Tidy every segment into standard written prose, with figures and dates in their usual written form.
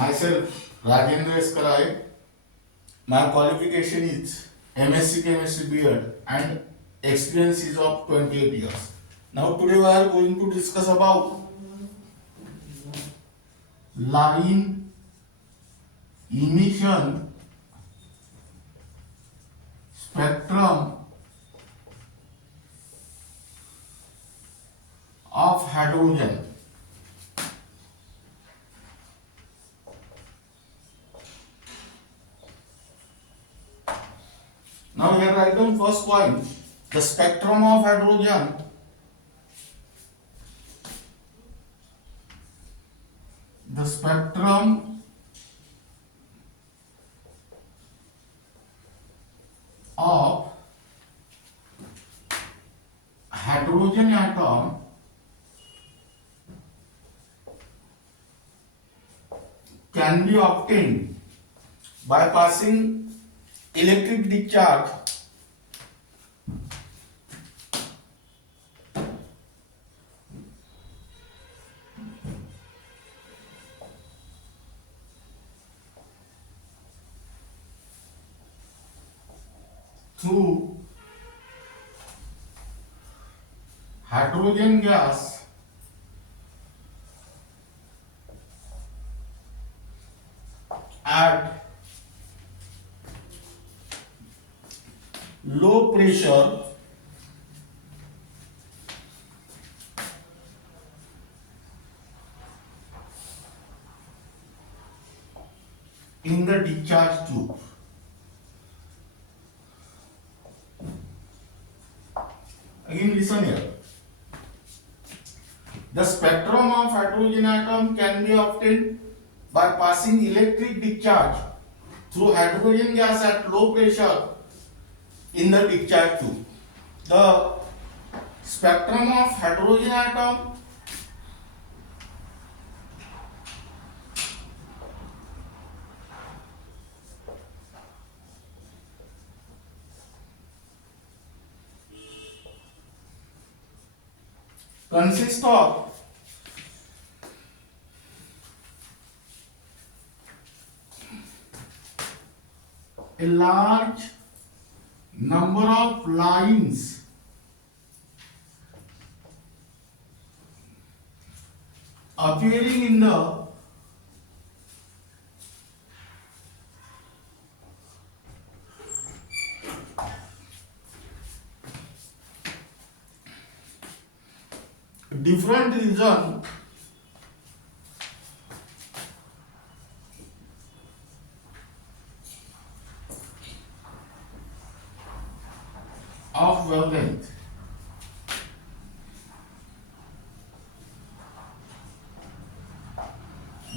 Myself, Rajendra Eskalai. My qualification is MSc Chemistry B.Ed and experience is of 28 years. Now today we are going to discuss about line emission spectrum of hydrogen. Now here write down first point, the spectrum of hydrogen of hydrogen atom can be obtained by passing electric discharge through hydrogen gas at low pressure in the discharge tube. Again listen here. The spectrum of hydrogen atom can be obtained by passing electric discharge through hydrogen gas at low pressure in the discharge tube. The spectrum of hydrogen atom consists of a large number of lines appearing in the different region of wavelength.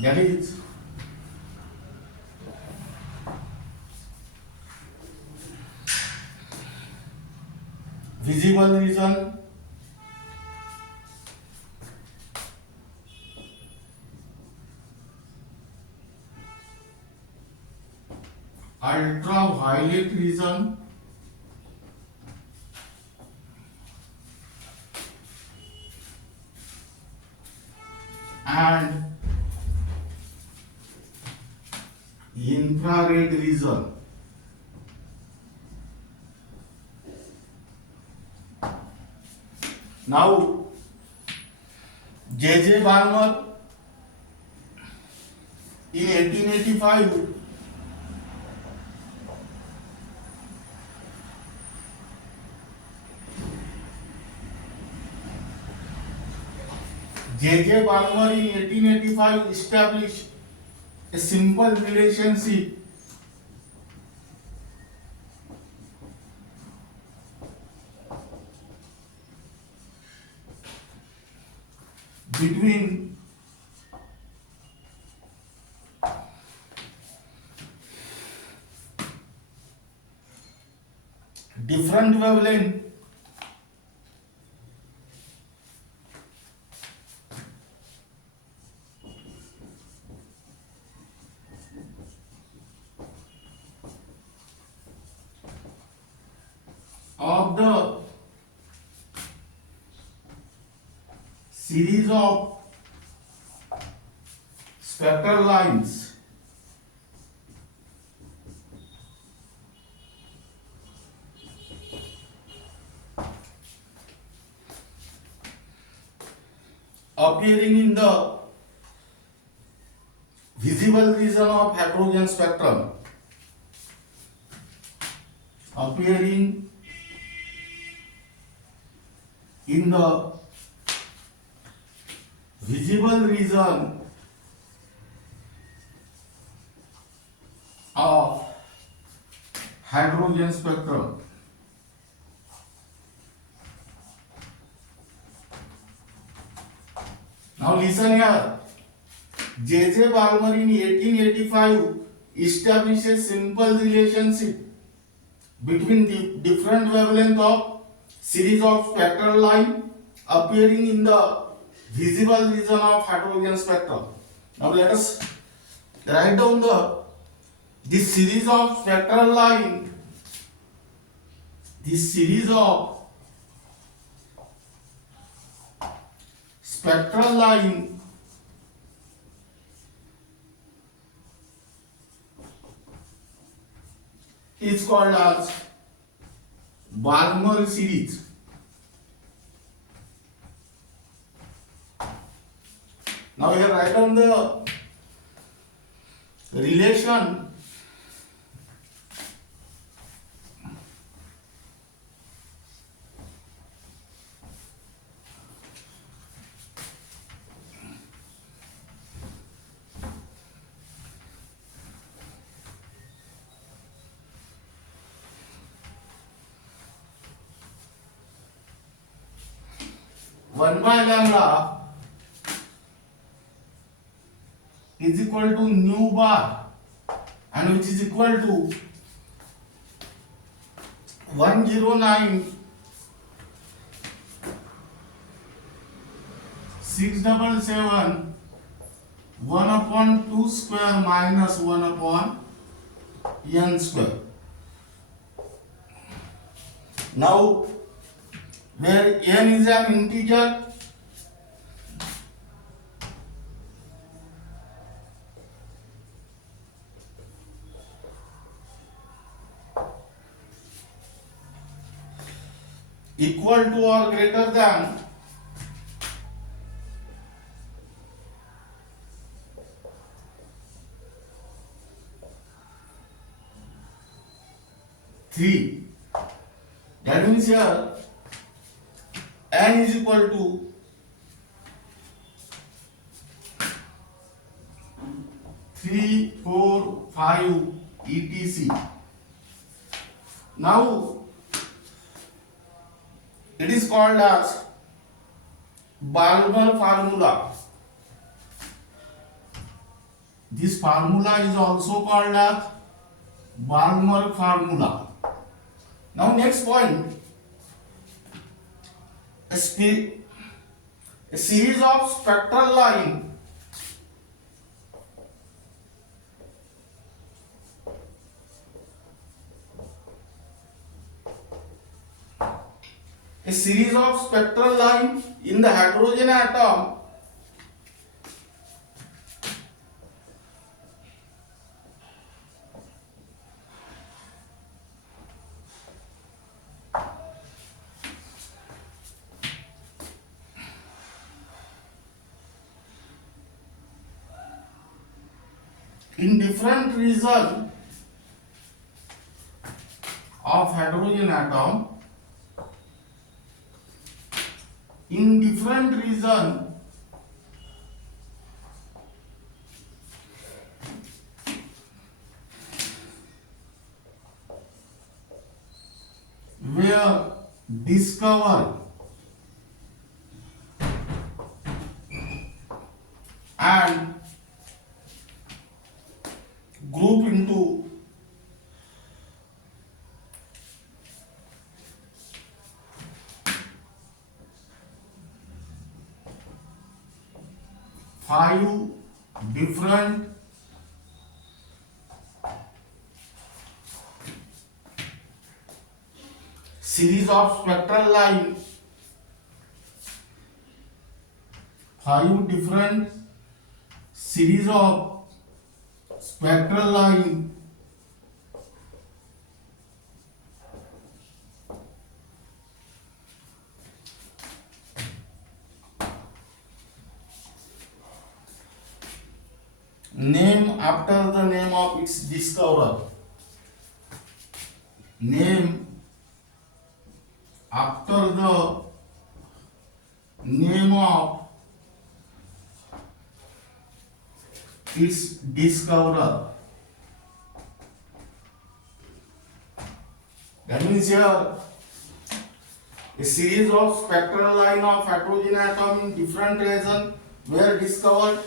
That is visible region, ultraviolet region, and infrared region. Now, J.J. Balmer in 1885 J.J. Balmer in 1885 established a simple relationship between different wavelength of the series of spectral lines appearing in the visible region of hydrogen spectrum, appearing in the visible region of hydrogen spectrum. Now listen here. J.J. Balmer in 1885 established a simple relationship between the different wavelength of series of spectral line appearing in the visible region of hydrogen spectrum. Now let us write down this series of spectral line. This series of spectral line is called as Balmer series. Now here write down the relation one by lambda is equal to nu bar, and which is equal to 109,677 1 upon 2 square minus 1 upon n square. Now where n is an integer, equal to or greater than 3. That means here n is equal to 3, 4, 5 etc. Now it is called as Balmer formula. This formula is also called as Balmer formula. Now next point, a series of spectral line in the hydrogen atom in different region of hydrogen atom in different region were discovered and group into five different series of spectral line, 5 different series of spectral line name after the name of its discoverer. Name after the name of its discoverer. That means here a series of spectral line of hydrogen atom in different regions were discovered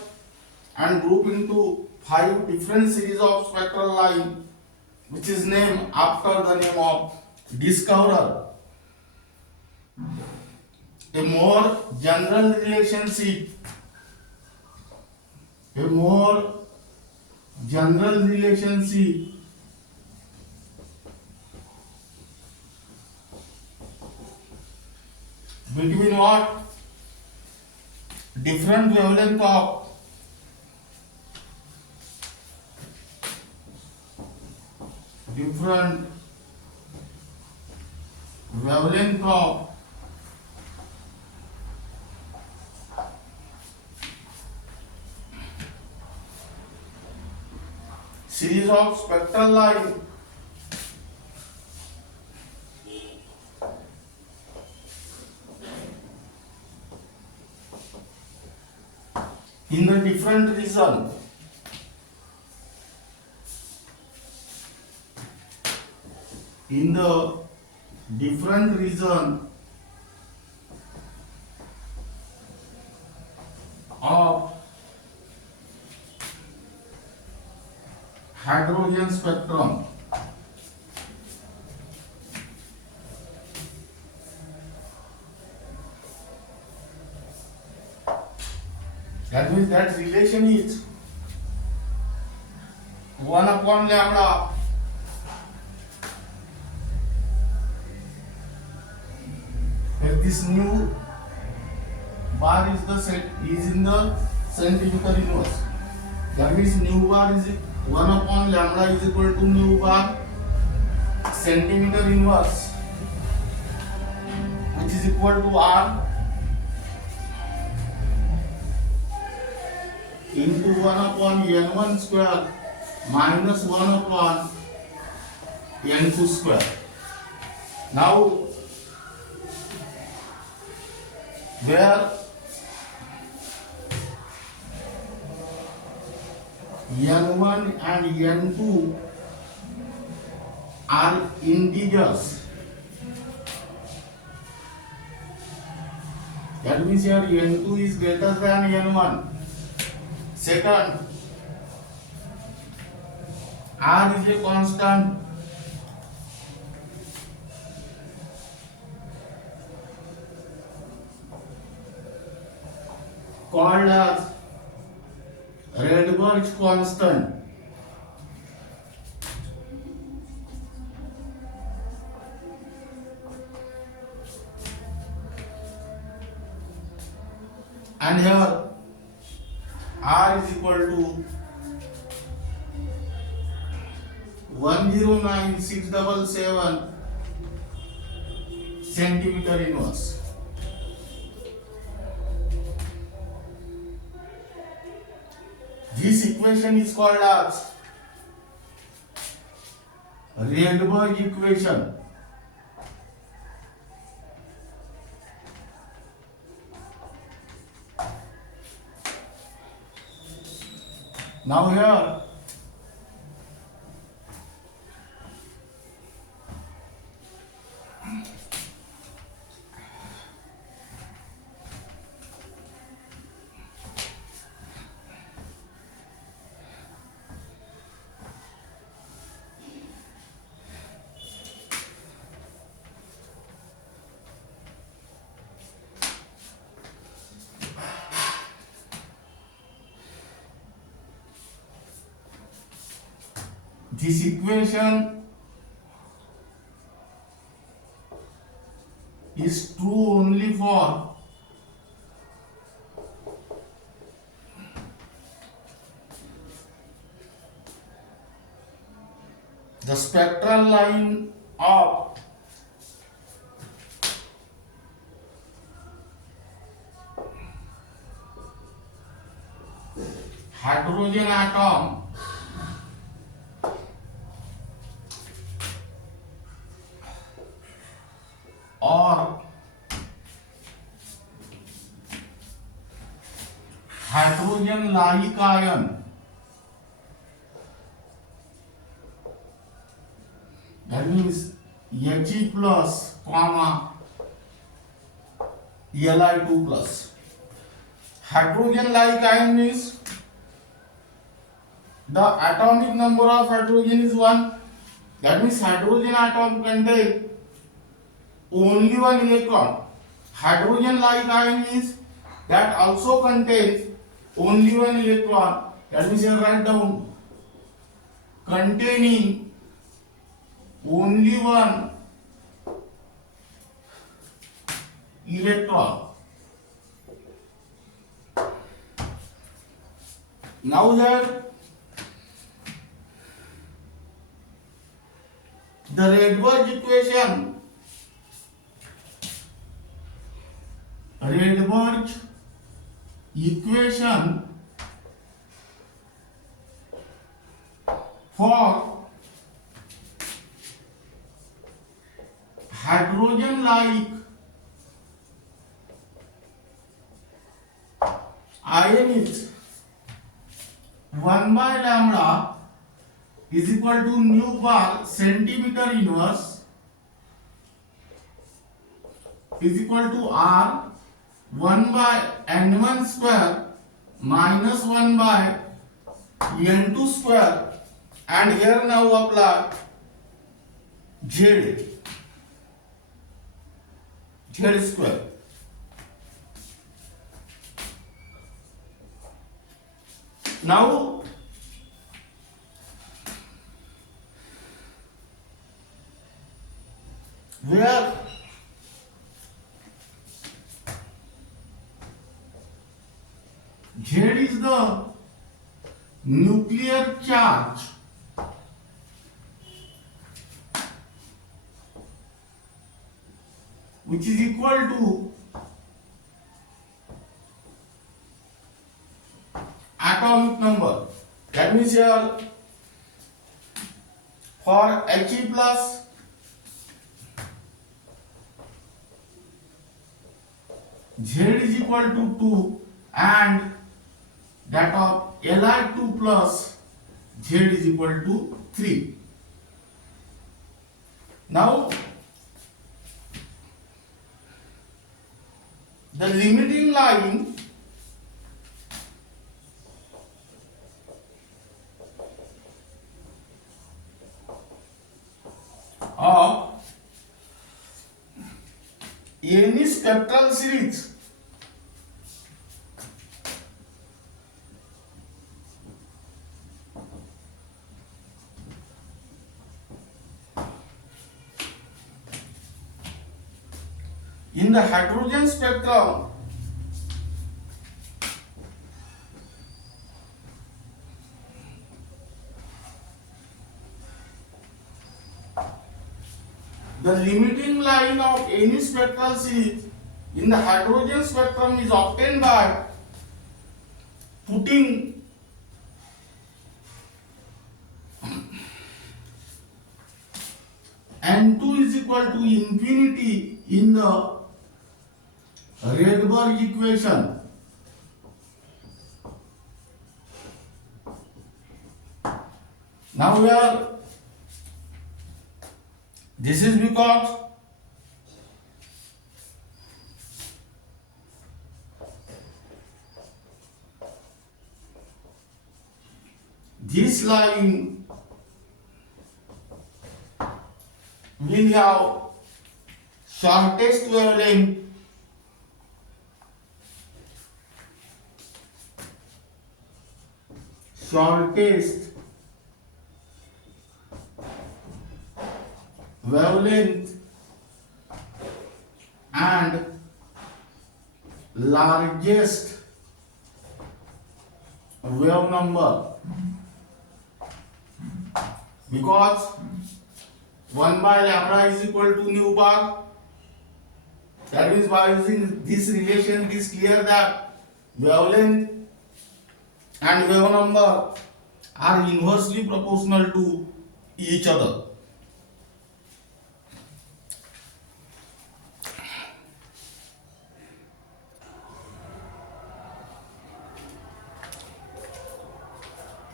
and grouped into 5 different series of spectral line, which is named after the name of discoverer. A more general relationship between what? Different wavelength of series of spectral line in the different region. In the different region of hydrogen spectrum. That means that relation is 1 upon lambda if this new bar is in the centimeter inverse. That means nu bar is 1 upon lambda is equal to nu bar centimeter inverse, which is equal to R into 1 upon n1 square minus 1 upon n2 square. Now where n1 and n2 are integers, that means here n2 is greater than n1. Second, R is a constant. Called as Rydberg constant. And here R is equal to 109677 centimeter inverse. This equation is called as Rydberg equation. Now here this equation is true only for the spectral line of hydrogen atom or hydrogen like ion, that means He plus comma Li2 plus. Hydrogen like ion means the atomic number of hydrogen is 1. That means hydrogen atom contain only one electron. Hydrogen like ion means that also contains only one electron. That means you write down containing only one electron. Now here the Rydberg equation for hydrogen like ion is 1 by lambda is equal to nu bar centimeter inverse is equal to R 1 by N1 square minus 1 by N2 square, and here now apply Z square. Now where Z is the nuclear charge, which is equal to atomic number. That means here for He plus Z is equal to 2 and that of Li2 plus Z is equal to 3. Now the limiting line of any spectral series in the hydrogen spectrum the limiting line of any spectral series in the hydrogen spectrum is obtained by putting N2 is equal to infinity in the Rydberg equation. Now here this is because this line will have shortest wavelength and largest wave number, because 1 by lambda is equal to nu bar. That means by using this relation it is clear that wavelength and wave number are inversely proportional to each other.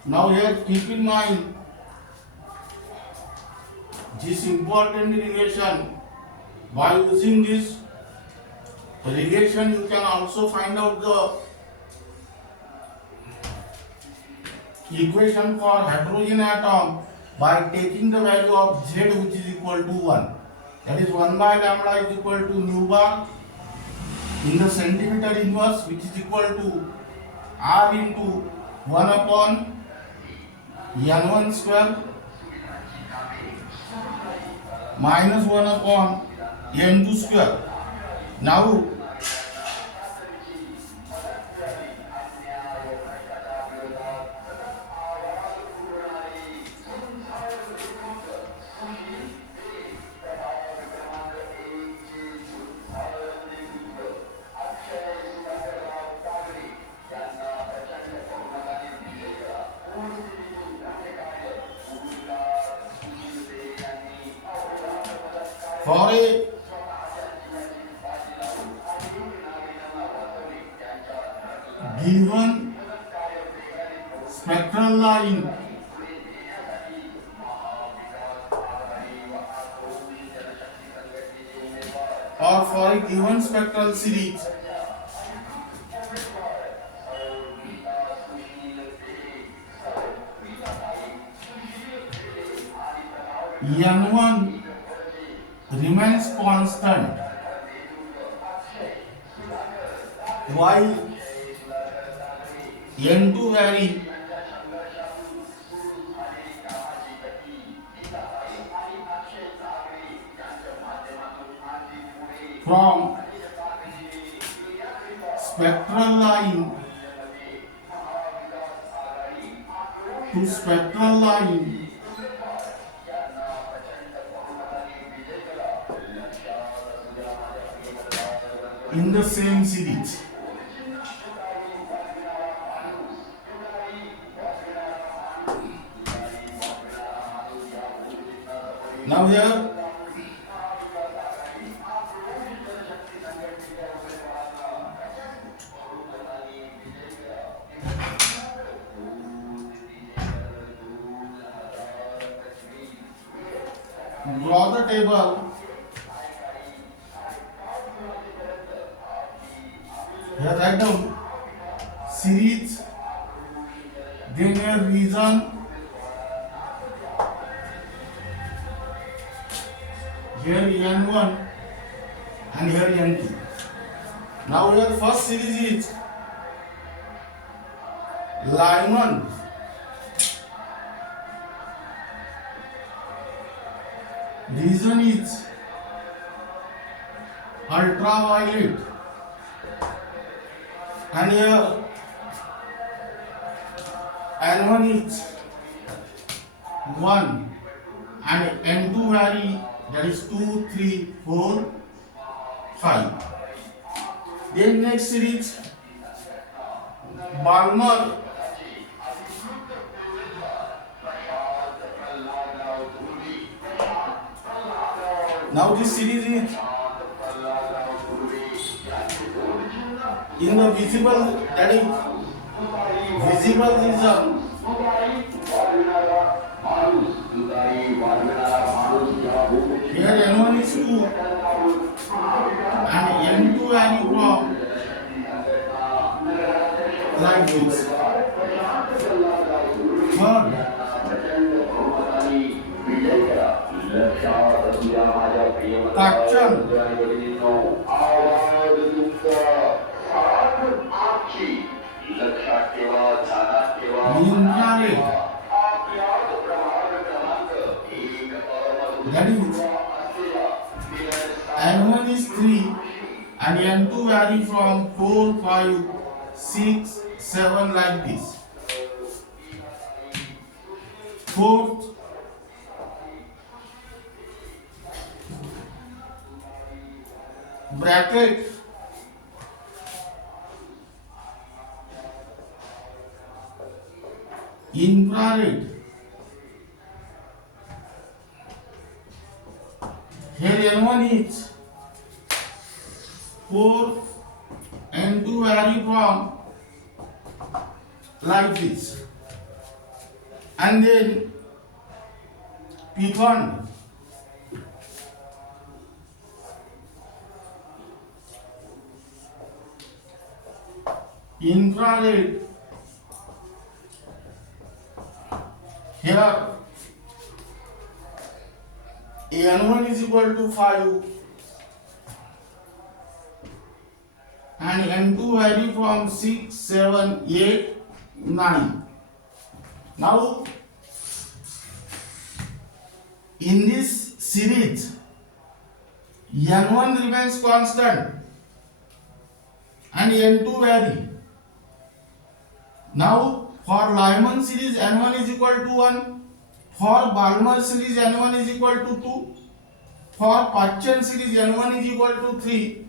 Now here keep in mind this important relation. By using this relation you can also find out the equation for hydrogen atom by taking the value of Z which is equal to 1. That is 1 by lambda is equal to nu bar in the centimeter inverse, which is equal to R into 1 upon N1 square minus 1 upon N2 square. Now for a given spectral line or for a given spectral series, N1 remains constant while N2 vary from spectral line to spectral line in the same series. Now here draw the table. Here write down series, then a region, here N1 and here N2. Now here first series is line 1. Region is ultraviolet, and here N1 is 1 and N2 vary, that is 2, 3, 4, 5. Then next series Balmer. Now this series is in the visible, that is visible region. Here N1 is 2 and N2 vary from like this. Third, Structure infrared, that is N1 is 3 and N2 vary from 4, 5, 6, 7 like this. Fourth, bracket infrared. Here N1 is 4, N2 vary from like this, and then P fund infrared. Here N1 is equal to 5 and N2 vary from 6, 7, 8, 9. Now in this series N1 remains constant and N2 vary. Now for Lyman series N1 is equal to 1, for Balmer series N1 is equal to 2, for Patchen series N1 is equal to 3,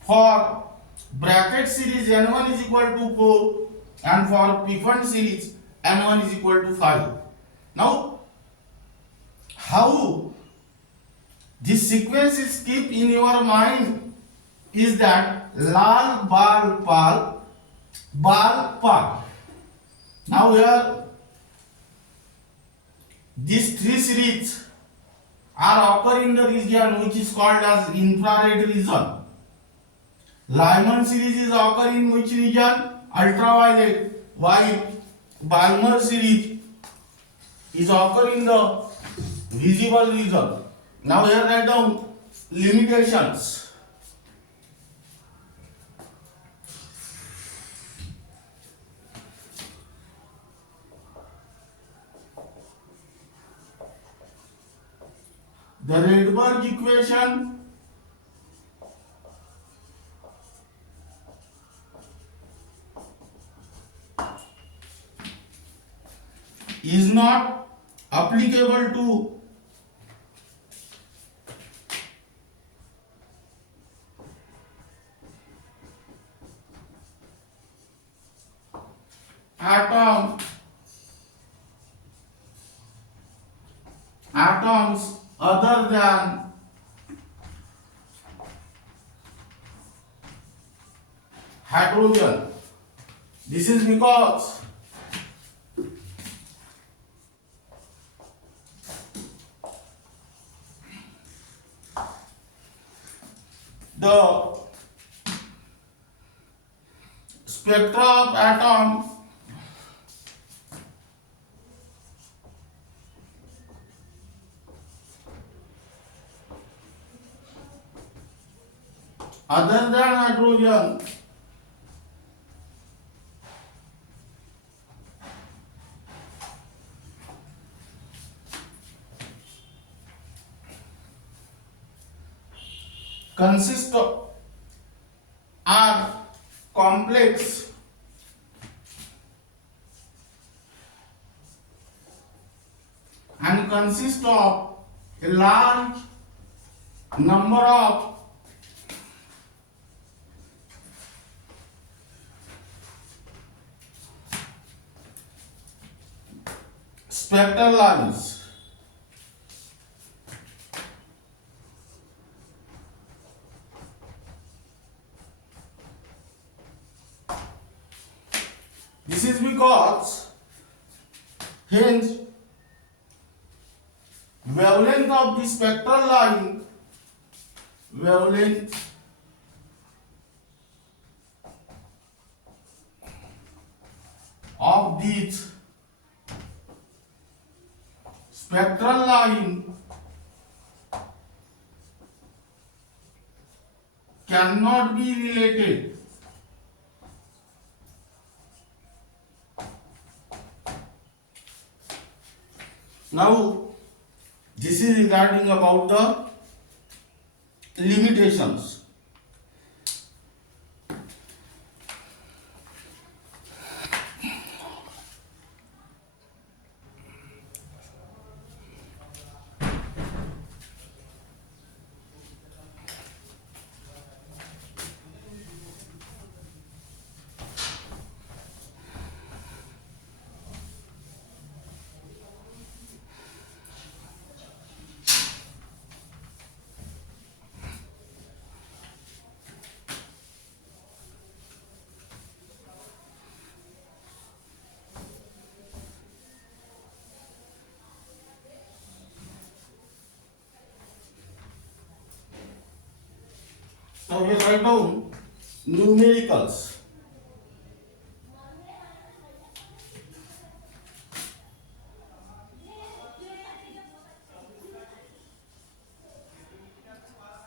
for bracket series N1 is equal to 4, and for P-fund series N1 is equal to 5. Now how this sequence is kept in your mind is that lal bal pal bal pal. Now here these three series are occur in the region which is called as infrared region. Lyman series is occur in which region? Ultraviolet. While Balmer series is occur in the visible region. Now here write down limitations. The Rydberg equation is not applicable to atoms other than hydrogen. This is because the spectra of atoms other than hydrogen consist of are complex and consist of a large number of spectral lines. This is because hence wavelength of the spectral line wavelength of these spectral line cannot be related now. This is regarding about the limitations. Now we write down numericals.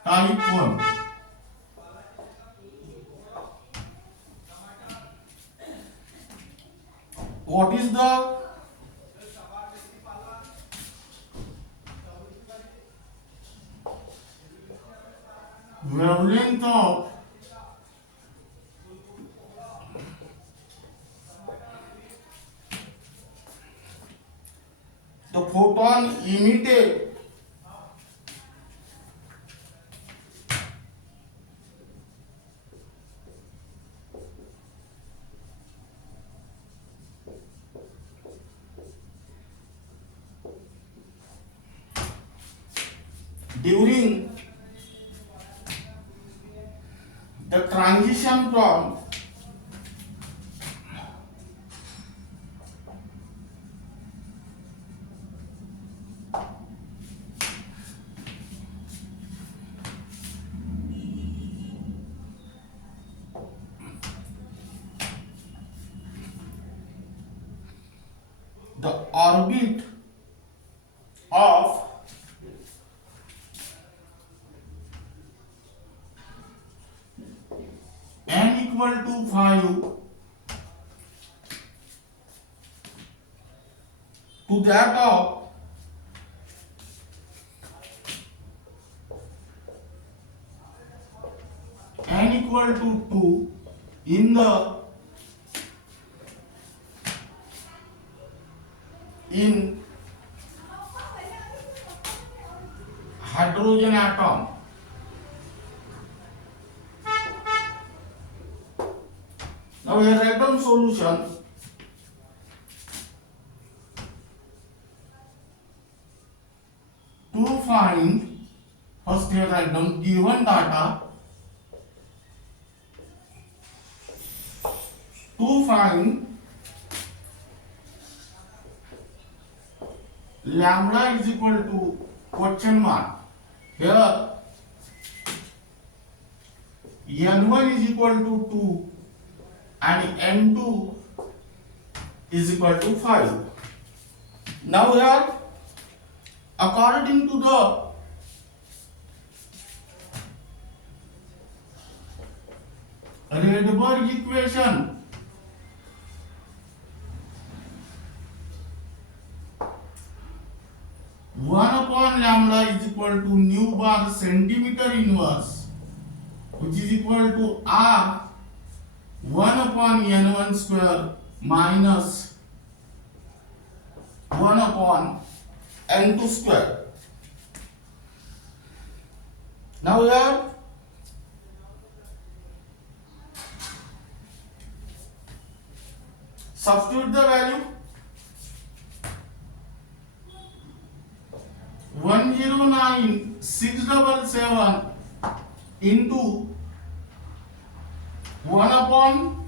Type 1. What is the wavelength of the photon emitted during the transition from the orbit of n equal to 5 to that of n equal to 2 in hydrogen atom. Now we write down solution. To find, first we write down given data. To find lambda is equal to question mark. Here n1 is equal to 2 and n2 is equal to 5. Now here, according to the Rydberg equation, one upon lambda is equal to nu bar centimeter inverse, which is equal to r 1 upon n1 square minus 1 upon n2 square. Now here substitute the value. 109,677 into 1 upon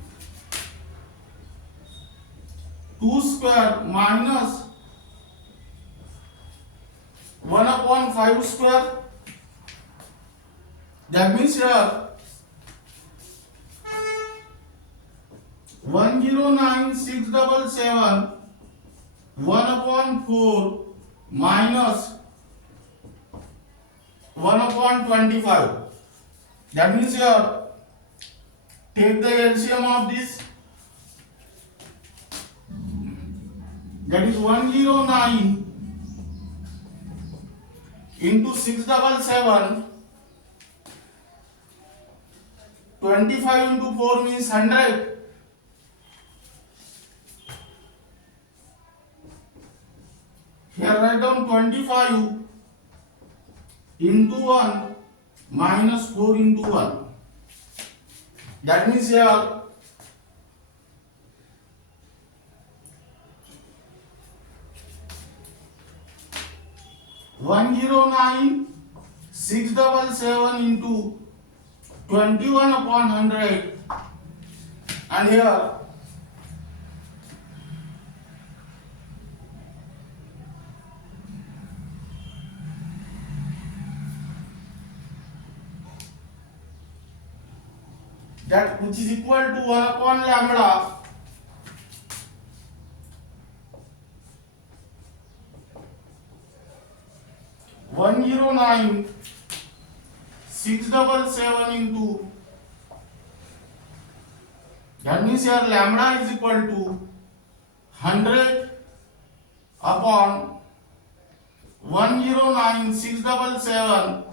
2 square minus 1 upon 5 square. That means here 109,677 1 upon 4 minus 1 upon 25. That means here take the LCM of this. That is 109 into 677. 25 into 4 means 100. Here write down 25 into 1 minus 4 into 1. That means here 109,677 into 21 upon 100, and here 109,677 that which is equal to 1 upon lambda one zero nine 677 into, that means your lambda is equal to 100 upon 109677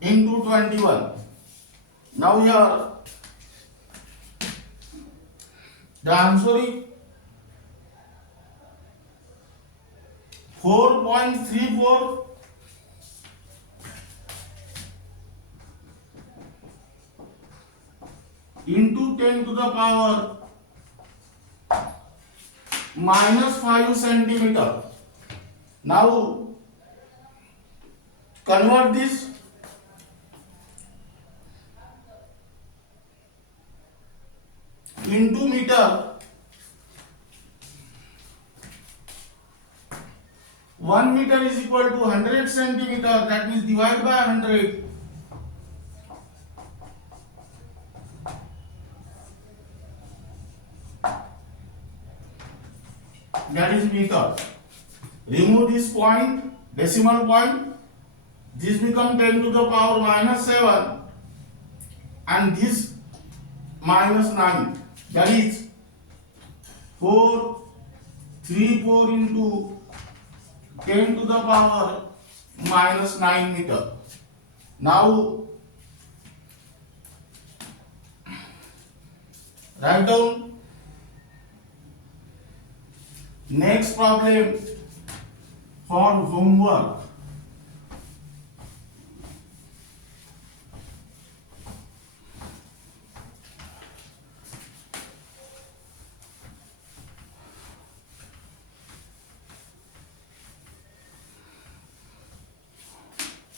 into 21. Now here the answer is 4.34 into 10 to the power minus 5 centimeter. Now convert this into meter. 1 meter is equal to 100 centimeter, that means divide by 100. That is meter. Remove this point, decimal point. This become 10 to the power minus 7 and this minus 9. That is 434 into 10 to the power minus 9 meter. Now write down. Next problem for homework.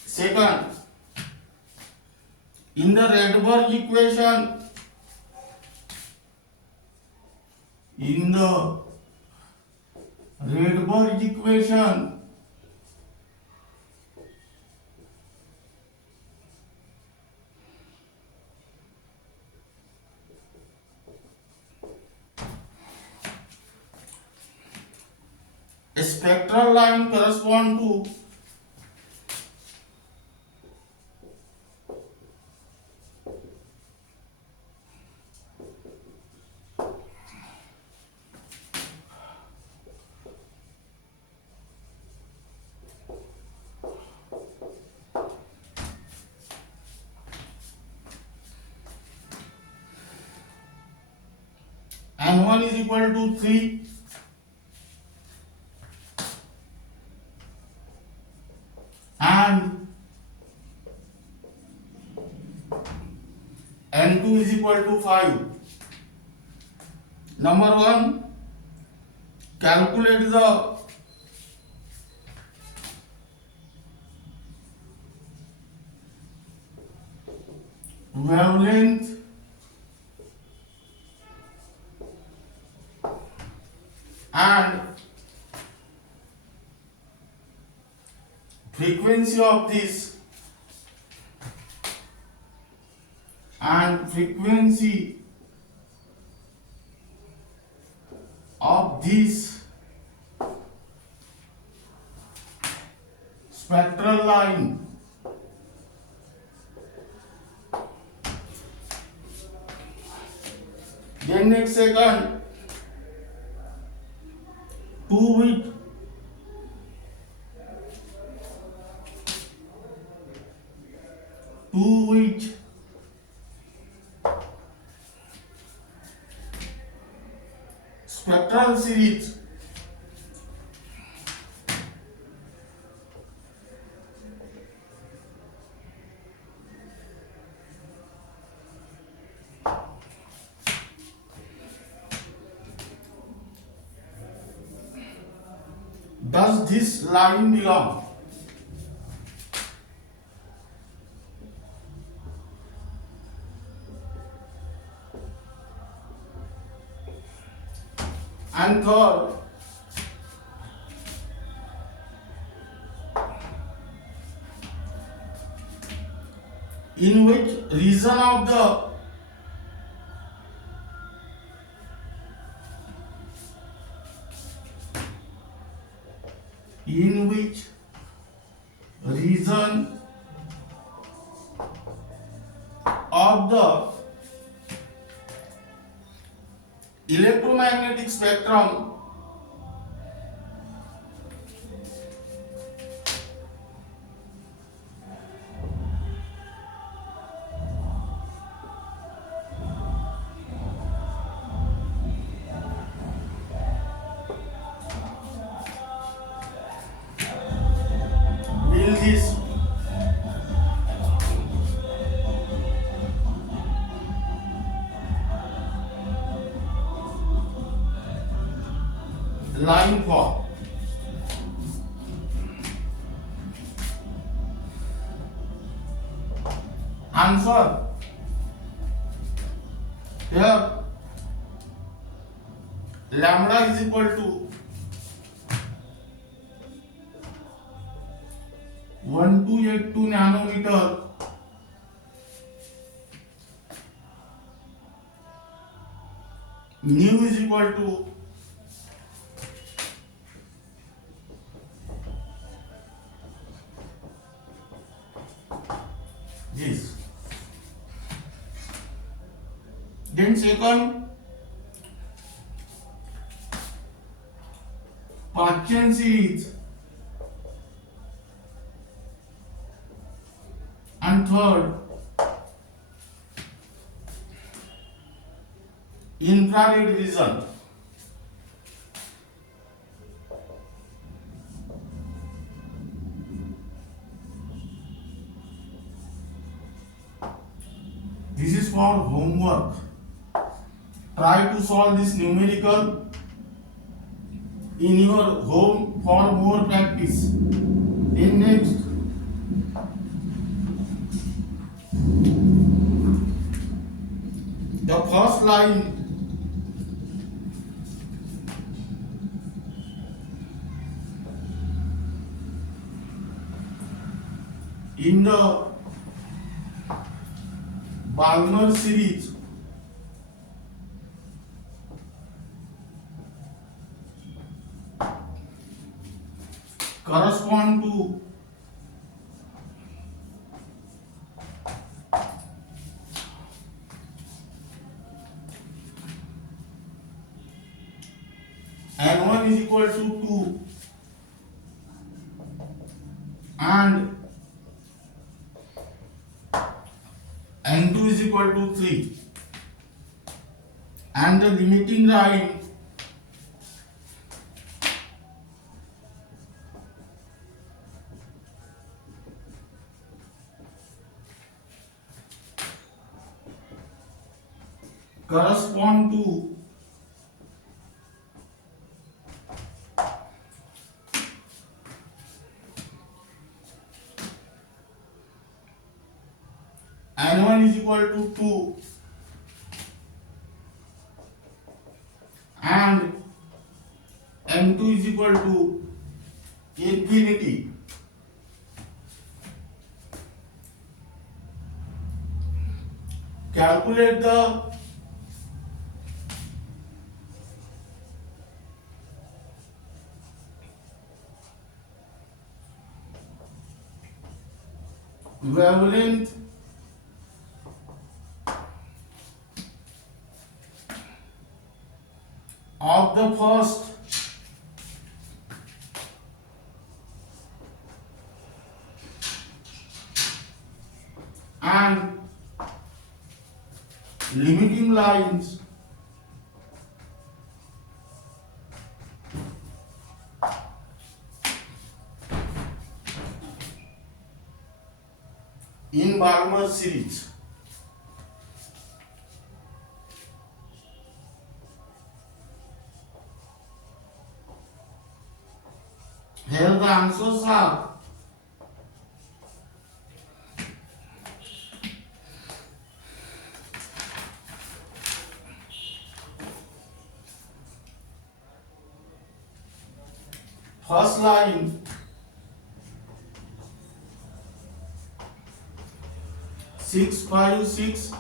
Second, in the Rydberg equation, a spectral line correspond to and 1 is equal to 3 and n2 is equal to 5. Number 1, calculate the wavelength and frequency of this and frequency of this spectral line. Then next second, to which spectral series does this line belong? And third, in which region of the in which region of the electromagnetic spectrum will this line form? Answer. Here lambda is equal to 1282 nanometer, nu is equal to this. Then second, Parkian series, and third, infrared vision. This is for homework. Try to solve this numerical in your home for more practice. In next, the first line in the Balmer series correspond to N1 is equal to 2 and N2 is equal to 3, and the limiting line correspond to N1 is equal to 2 and N2 is equal to infinity. Calculate the wavelength of the first and limiting lines in Balmer series. Here the answers are first line 656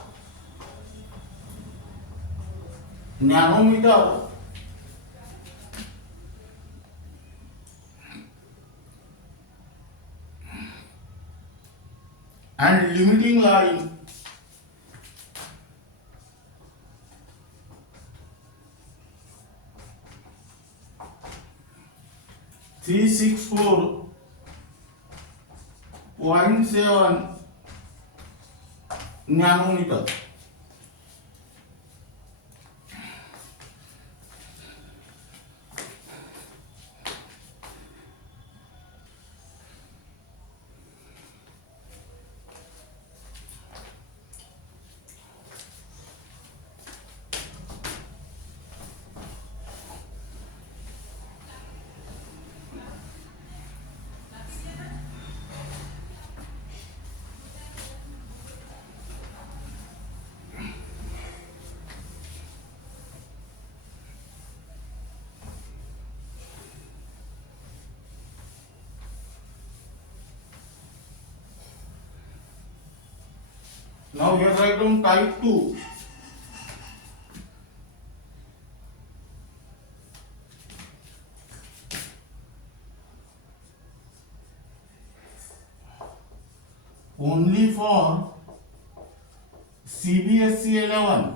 nanometer limiting line (364.7 nanometer). Now here write down type 2. Only for CBSE 11,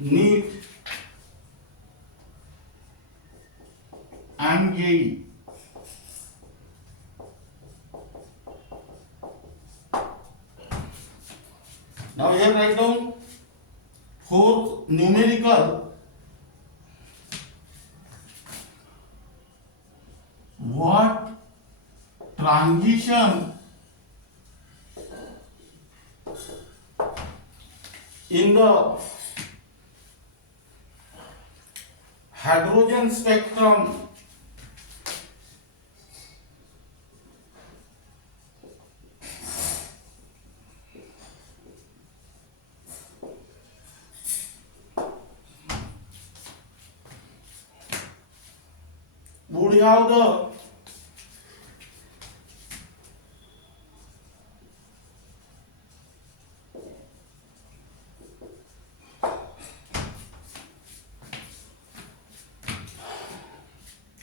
NEET and JEE. Now here write down fourth numerical. What transition in the hydrogen spectrum would have the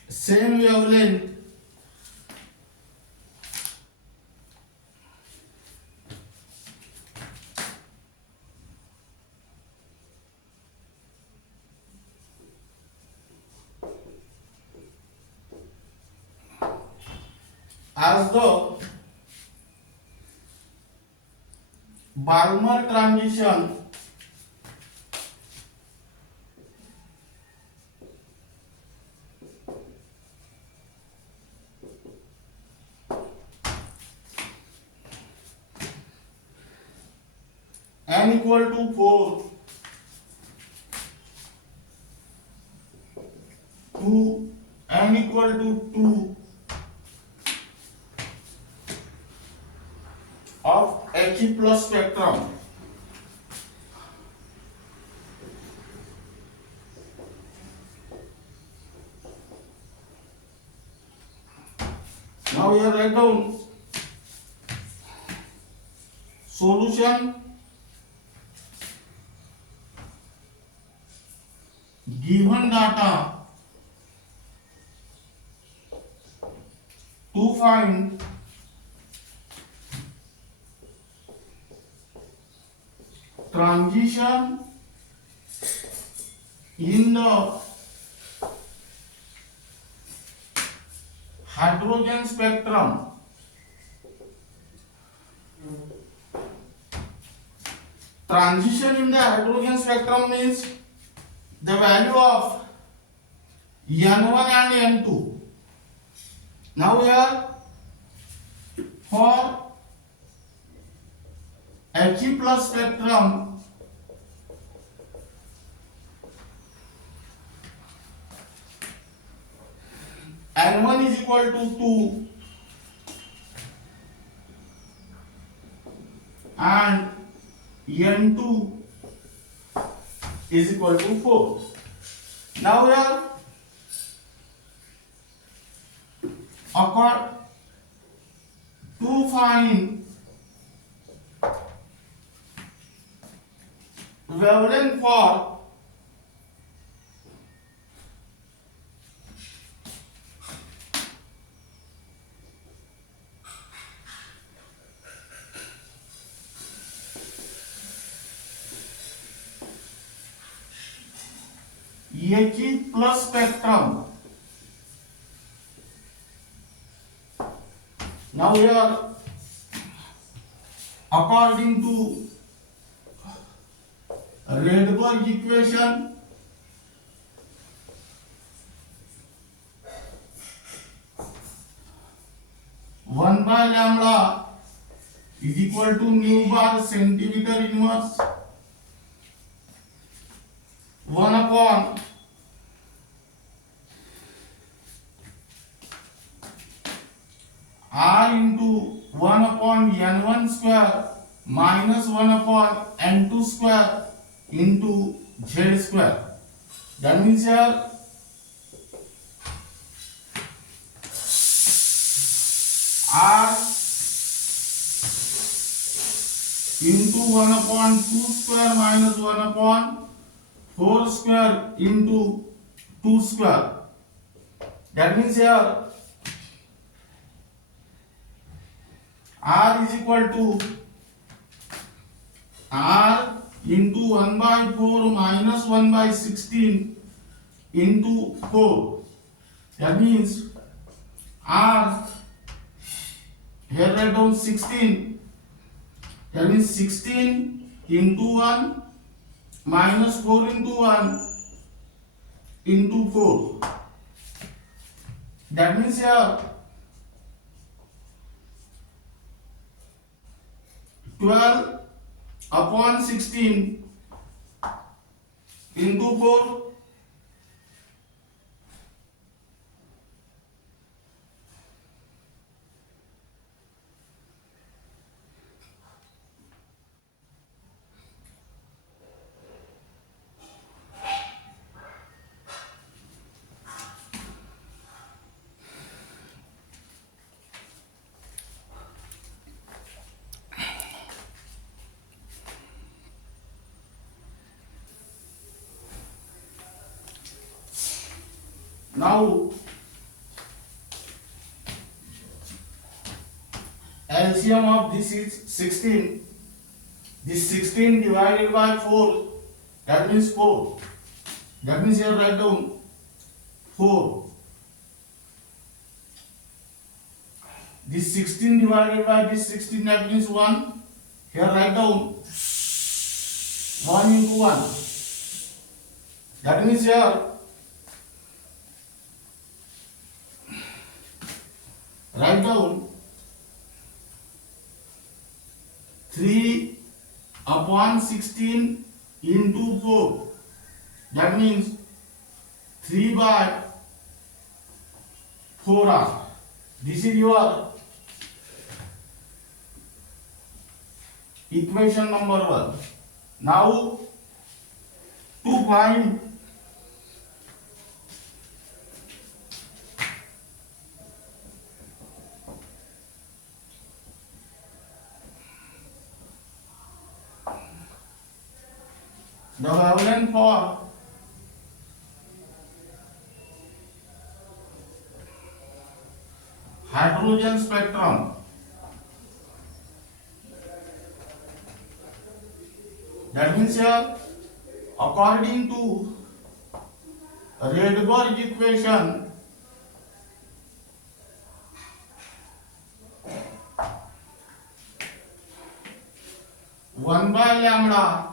same wavelength as the Balmer transition n equal to 4 to n equal to 2 of He plus spectrum. Now here write down solution given data to find transition in the hydrogen spectrum. Transition in the hydrogen spectrum means the value of N1 and N2. Now here for He plus spectrum, N1 is equal to 2 and N2 is equal to 4. Now here to find wavelength for DHE plus spectrum. Now here, according to Rydberg equation, one by lambda is equal to nu bar centimeter inverse 1 upon R into 1 upon N1 square minus 1 upon N2 square into Z square. That means here R into 1 upon 2 square minus 1 upon 4 square into 2 square. That means here R is equal to R into 1 by 4 minus 1 by 16 into 4. That means R, here write down 16. That means 16 into 1 minus 4 into 1 into 4. That means here 12 upon 16 into 4. Now LCM of this is 16. This 16 divided by 4, that means 4. That means here write down 4. This 16 divided by this 16, that means 1. Here write down 1 into 1. That means here write down 3 upon 16 into 4. That means 3 by 4R. This is your equation number 1. Now to find the wavelength for hydrogen spectrum, that means here according to Rydberg equation, one by lambda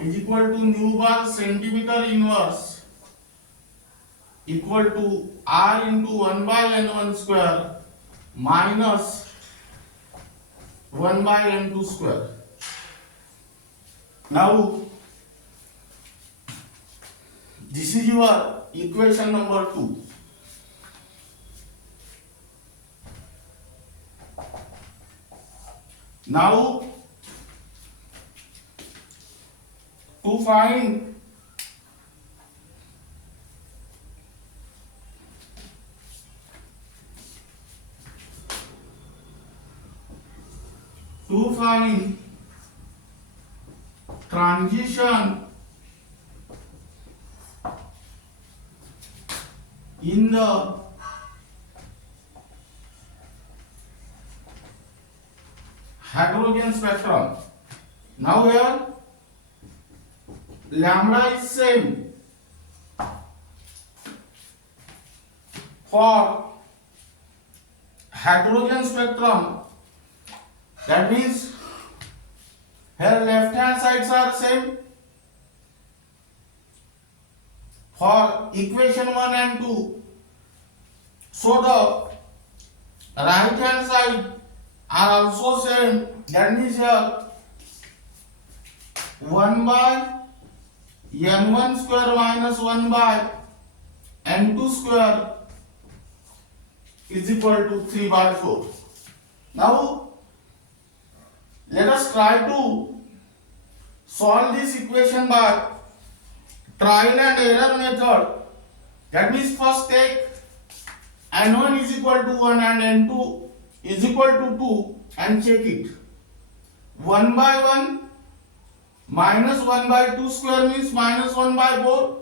is equal to nu bar centimeter inverse equal to R into 1 by N1 square minus 1 by N2 square. Now this is your equation number 2. Now to find transition in the hydrogen spectrum. Now here lambda is same for hydrogen spectrum. That means here left hand sides are same for equation 1 and 2. So the right hand side are also same. That means here 1 by n1 square minus 1 by n2 square is equal to 3 by 4. Now let us try to solve this equation by trial and error method. That means first take n1 is equal to 1 and n2 is equal to 2 and check it. 1 by 1 minus 1 by 2 square means minus 1 by 4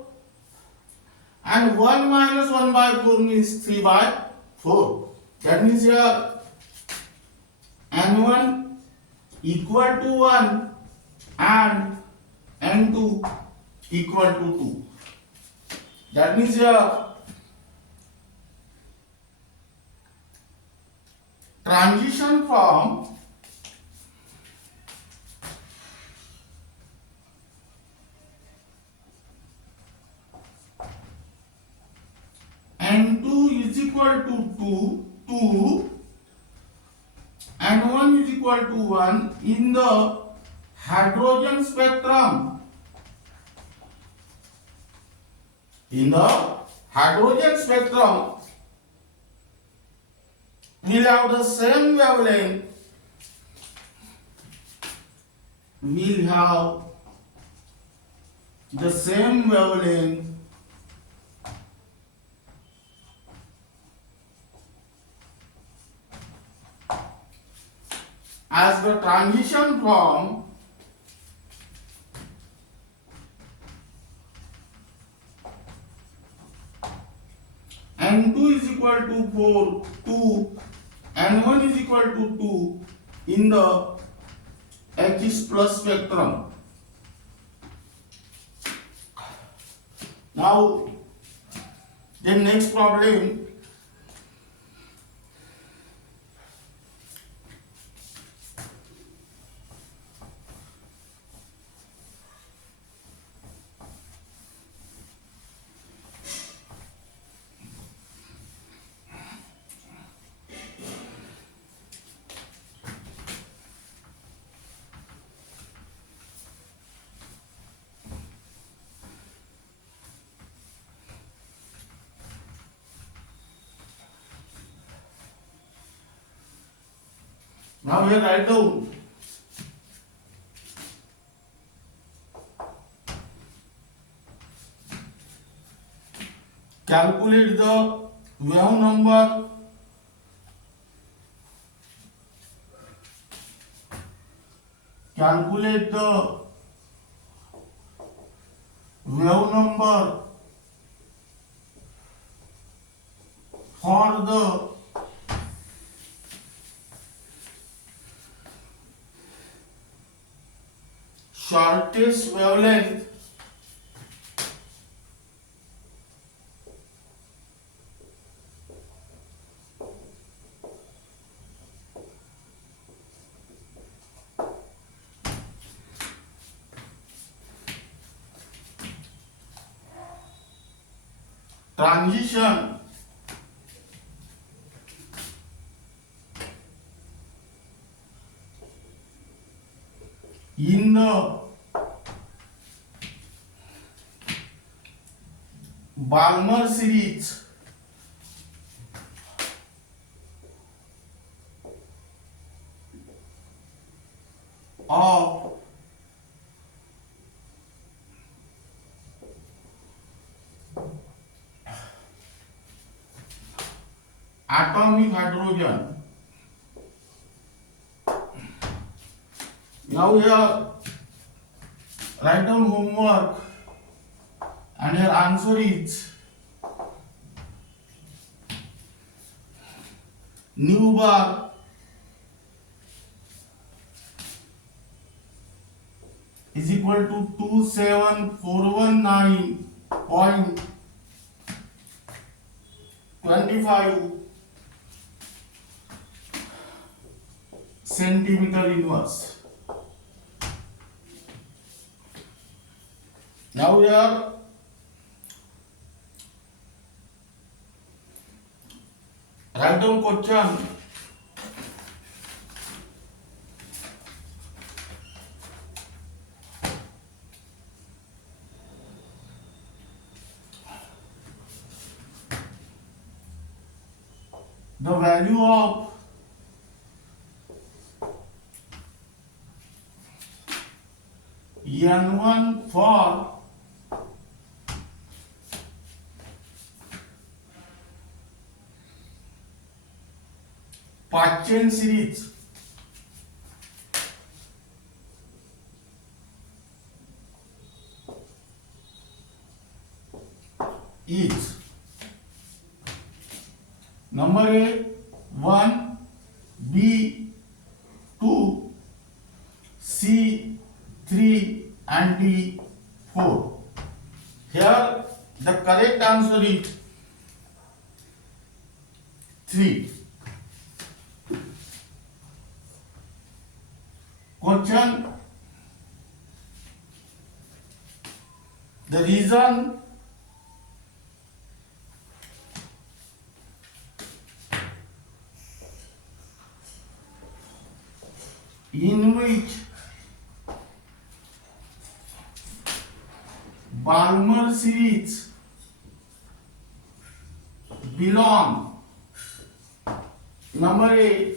and 1 minus 1 by 4 means 3 by 4. That means here n1 equal to 1 and n2 equal to 2. That means here transition from n2 is equal to 2 and 1 is equal to 1 in the hydrogen spectrum. In the hydrogen spectrum, we'll have the same wavelength. We'll have the same wavelength as the transition from n2 is equal to 2 and 1 is equal to 2 in the H plus spectrum. Now the next problem, now we write down calculate the wave number for the shortest wavelength transition in the Balmer series of atomic hydrogen. Now here write down homework and your answer is new bar is equal to 27419.25 centimeter inverse. Now here write down question. The value of N1 for Pachen series is number A 1, B 2, C 3 and D 4. Here the correct answer is 3. Question. The reason in which Balmer series belong, number A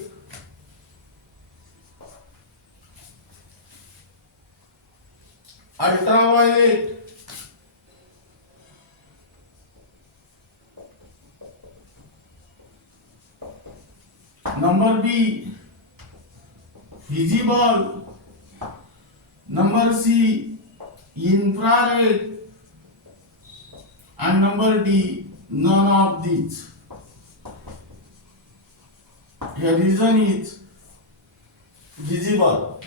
ultraviolet, number B visible, number C infrared, and number D none of these. Here reason is visible.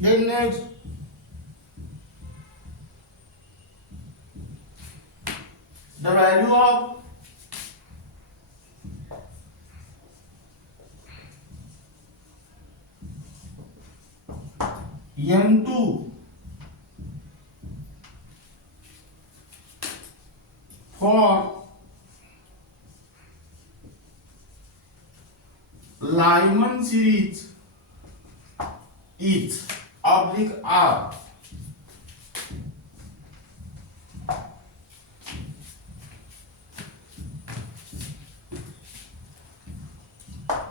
Then next, the value of N2 for Lyman series is oblique R.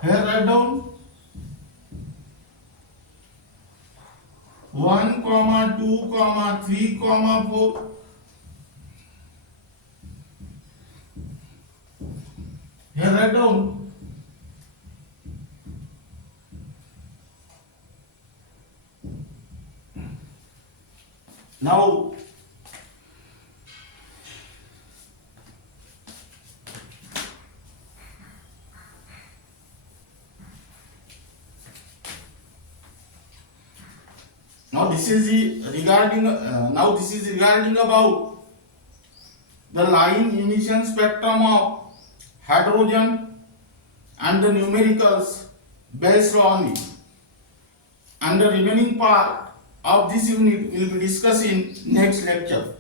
Here write down 1, 2, 3, 4. Here write down now this is regarding about the line emission spectrum of hydrogen and the numericals based on it, and the remaining part of this unit will be discussed in next lecture.